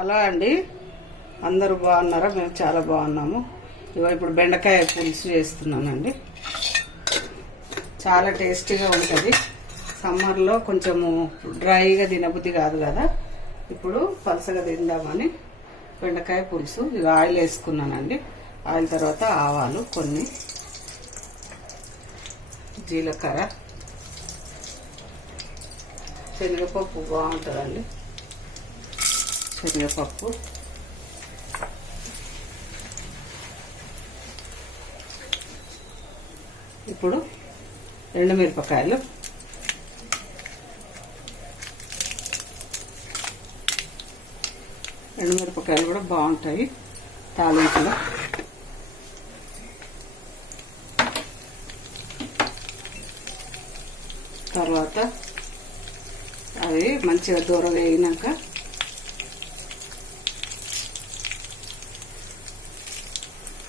అలా అండి, అందరూ బాగున్నారా? మేము చాలా బాగున్నాము. ఇప్పుడు బెండకాయ పులుసు చేస్తున్నానండి. చాలా టేస్టీగా ఉంటుంది. సమ్మర్లో కొంచెము డ్రైగా తినబుద్ధి కాదు కదా, ఇప్పుడు పలసగా తిందామని బెండకాయ పులుసు. ఇది ఆయిల్ వేసుకున్నానండి. ఆయిల్ తర్వాత ఆవాలు కొన్ని, జీలకర్ర, శనగపప్పు బాగుంటుందండి. శనగపప్పు, ఇప్పుడు ఎండుమిరపకాయలు, ఎండుమిరపకాయలు కూడా బాగుంటాయి తాలింపులో. తర్వాత అది మంచిగా దూరం వేగినాక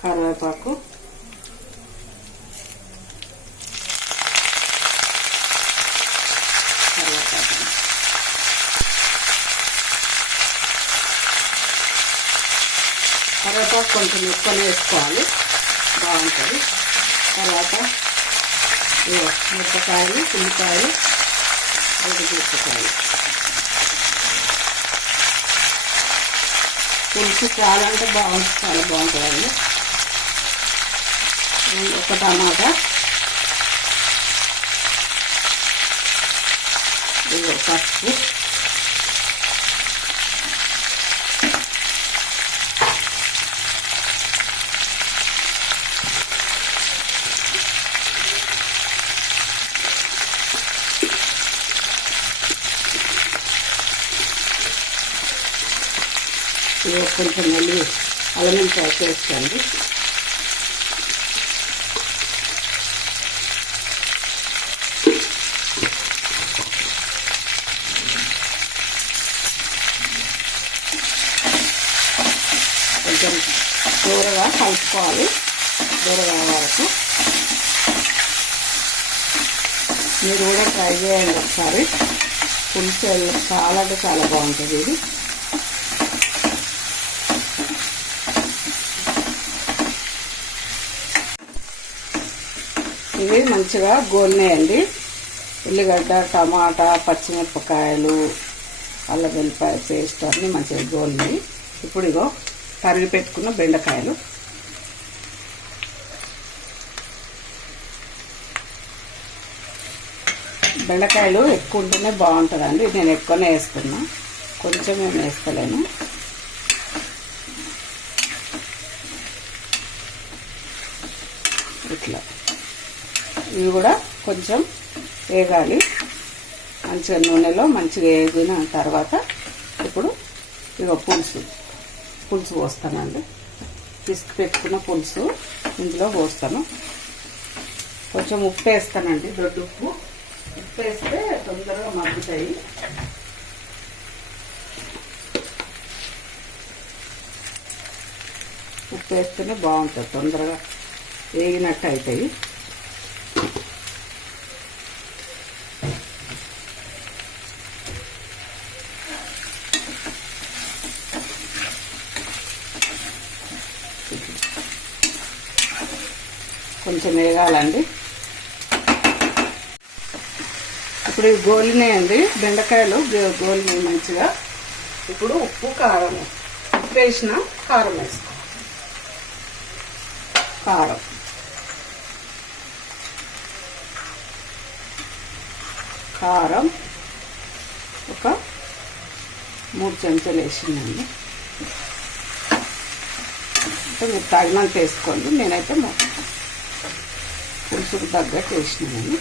కరివేపాకు, కరివేపాకు కొంచెం ఎక్కువనే వేసుకోవాలి, బాగుంటుంది. తర్వాత మిరపకాయలు, ఉల్లిపాయలు, మిరపకాయలు. పులుసు చాలా అంటే చాలా బాగుంటుందండి. ఒక టమాటా, పసుపు, కొంచెం మళ్ళీ అల్లం పేస్ట్ వేసుకోండి. కొంచెం దూరగా కలుపుకోవాలి, దూరగా వరకు. మీరు కూడా ట్రై చేయండి ఒకసారి. పులుసు చాలా అంటే చాలా బాగుంటుంది ఇది. ఇవి మంచిగా గోలినాయండి. ఉల్లిగడ్డ, టమాటా, పచ్చిమిరపకాయలు, అల్లం వెల్లిపాయ పేస్ట్ అన్నీ మంచిగా గోలినాయి. ఇప్పుడు ఇగో తరిగి పెట్టుకున్న బెండకాయలు, బెండకాయలు ఎక్కువ ఉంటేనే బాగుంటుందండి. నేను ఎక్కువనే వేస్తున్నా, కొంచెం ఏమి వేస్తలేను. ఇట్లా ఇవి కూడా కొంచెం వేగాలి మంచిగా, నూనెలో మంచిగా వేగిన తర్వాత ఇప్పుడు ఇక పులుసు పోస్తానండి. పిసికి పెట్టుకున్న పులుసు ఇందులో పోస్తాను. కొంచెం ఉప్పు వేస్తానండి, దొడ్డు ఉప్పు. ఉప్పు వేస్తే తొందరగా మగ్గుతాయి. ఉప్పు వేస్తేనే బాగుంటుంది, తొందరగా వేగినట్టు అవుతాయి. కొంచెం వేగాలండి. ఇప్పుడు ఇవి గోలినాయండి, బెండకాయలు గోలినాయి మంచిగా. ఇప్పుడు ఉప్పు, కారం, ఉప్పు వేసిన కారం వేసుకో. కారం ఒక 3 చెంచాలు వేసిందండి. అంటే మీరు తగినంత వేసుకోండి. నేనైతే పులుసుకు తగ్గట్టు వేసినాను.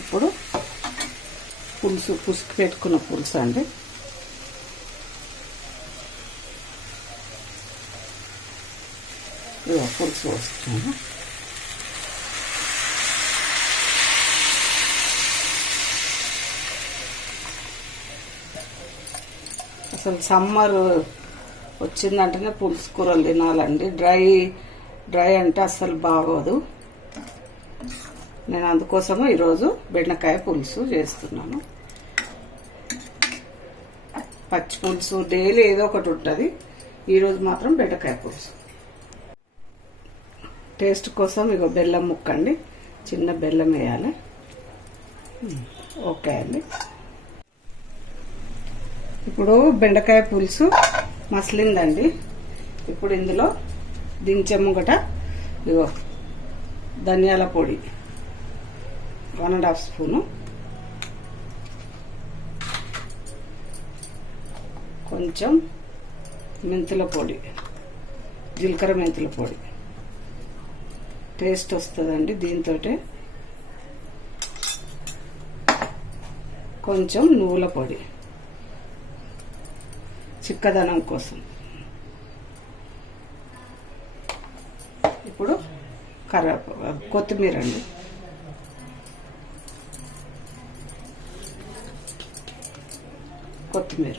ఇప్పుడు పుసుకు పెట్టుకున్న పులుసు అండి. పులుసు వస్తున్నాను. అసలు సమ్మర్ వచ్చిందంటేనే పులుసు కూరలు తినాలండి. డ్రై అంటే అస్సలు బాగోదు. నేను అందుకోసము ఈరోజు బెండకాయ పులుసు చేస్తున్నాను. పచ్చి పులుసు డైలీ ఏదో ఒకటి ఉంటుంది, ఈరోజు మాత్రం బెండకాయ పులుసు. టేస్ట్ కోసం ఇగో బెల్లం ముక్కండి, చిన్న బెల్లం వేయాలి. ఓకే అండి. ఇప్పుడు బెండకాయ పులుసు మసలిందండి. ఇప్పుడు ఇందులో దించే ముంగట ఇగో ధనియాల పొడి 1.5 స్పూను, కొంచెం మెంతుల పొడి, జీలకర్ర మెంతుల పొడి టేస్ట్ వస్తుందండి దీంతో. కొంచెం నువ్వుల పొడి చిక్కదనం కోసం. ఇప్పుడు కొత్తిమీర అండి. కొత్తిమీర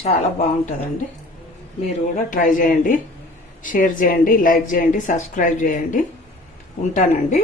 చాలా బాగుంటుందండి. మీరు కూడా ట్రై చేయండి, షేర్ చేయండి, లైక్ చేయండి, సబ్స్క్రైబ్ చేయండి. ఉంటానండి.